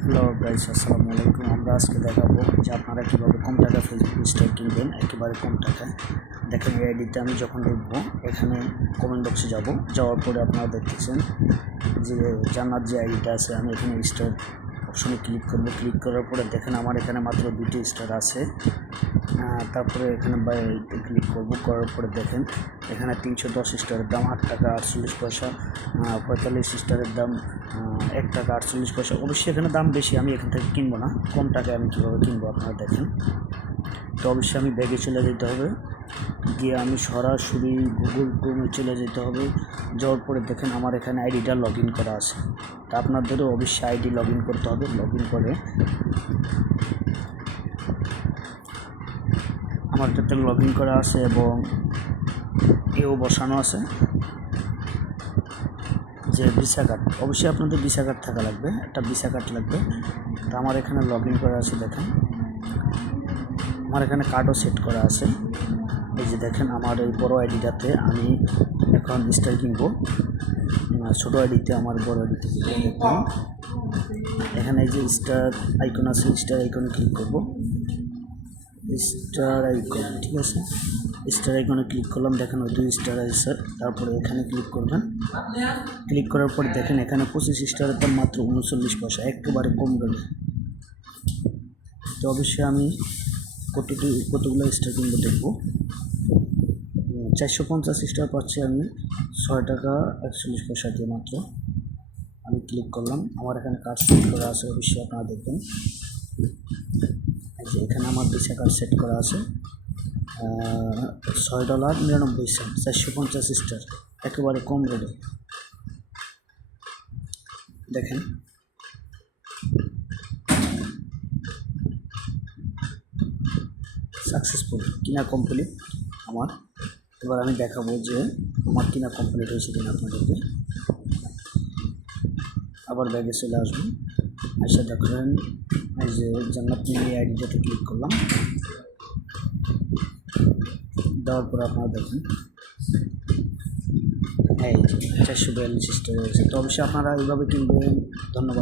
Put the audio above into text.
Hello guys, আসসালামু আলাইকুম। আমরা আজকে দেখাবো যে আপনারা কীভাবে কম টাকায় ফেসবুক স্টার কিনবেন, একেবারে কম টাকায়। দেখেন, এই আইডিতে আমি যখন ঢুকবো, এখানে কমেন্ট বক্সে যাওয়ার পরে আপনারা দেখতেছেন যে জান্নাত যে আইডিটা আছে, আমি এখানে স্টার অপশনে ক্লিক করব। ক্লিক করার পরে দেখেন আমার এখানে মাত্র 2টি স্টার আছে। তারপরে এখানে বাইরে ক্লিক করব, করার পরে দেখেন এখানে 310 স্টারের দাম 8 টাকা 48 পয়সা, 45 স্টারের দাম 1 টাকা 48 পয়সা। অবশ্যই এখানে দাম বেশি, আমি এখান থেকে কিনবো না। কম টাকায় আমি কীভাবে কিনবো আপনারা দেখেন। তো অবশ্যই আমি ব্যাগে চলে যেতে হবে, গিয়ে আমি সরাসরি গুগল ক্রোমে চলে যেতে হবে। যাওয়ার পরে দেখেন আমার এখানে আইডিটা লগ ইন করা আছে। তা আপনাদেরও অবশ্যই আইডি লগ ইন করতে হবে। লগ ইন করে আমার এটাতে লগ ইন করা আছে এবং এও বসানো আছে যে ভিসা কার্ড। অবশ্যই আপনাদের ভিসা কার্ড থাকা লাগবে, একটা ভিসা কার্ড লাগবে। তো আমার এখানে লগ ইন করা আছে। দেখেন আমার এখানে কার্ডও সেট করা আছে। এই যে দেখেন আমার এই বড়ো আইডিটাতে আমি এখন স্টার কিনবো, ছোটো আইডিতে আমার বড়ো আইডিতে দেখুন এখানে এই যে স্টার আইকন আছে, স্টার আইকনে ক্লিক করব। স্টার আইকন, ঠিক আছে, স্টার আইকনে ক্লিক করলাম। দেখেন ওই 2 স্টার আছে। তারপরে এখানে ক্লিক করবেন। ক্লিক করার পর দেখেন এখানে 25 স্টারের দাম মাত্র 39 পয়সা, একেবারে কম দামে। তো অবশ্যই আমি কতগুলো স্টার কিনবো দেখবো। 450 স্টার পাচ্ছি আমি 6 টাকা 41 পয়সা দিয়ে মাত্র। আমি ক্লিক করলাম, আমার এখানে কার্ড সেট করা আছে। অবশ্যই আপনারা দেখবেন যে এখানে আমার ভিসা কার্ড সেট করা আছে $6.99। 450 স্টার, একেবারে কম রেটে। দেখেন সাকসেসফুল, কিনা কমপ্লিট আমার। এবার আমি দেখাবো যে আমার কিনা কমপ্লিট হয়েছে কিনা আপনাদেরকে। আবার ব্যাগে চলে আসবো, এসে দেখেন এই যে জান্নাত মিনি আইডিটাতে ক্লিক করলাম। দেওয়ার পরে আপনারা দেখেন এই 442 স্টার হয়েছে। তো অবশ্যই আপনারা এইভাবে কিনবেন। ধন্যবাদ।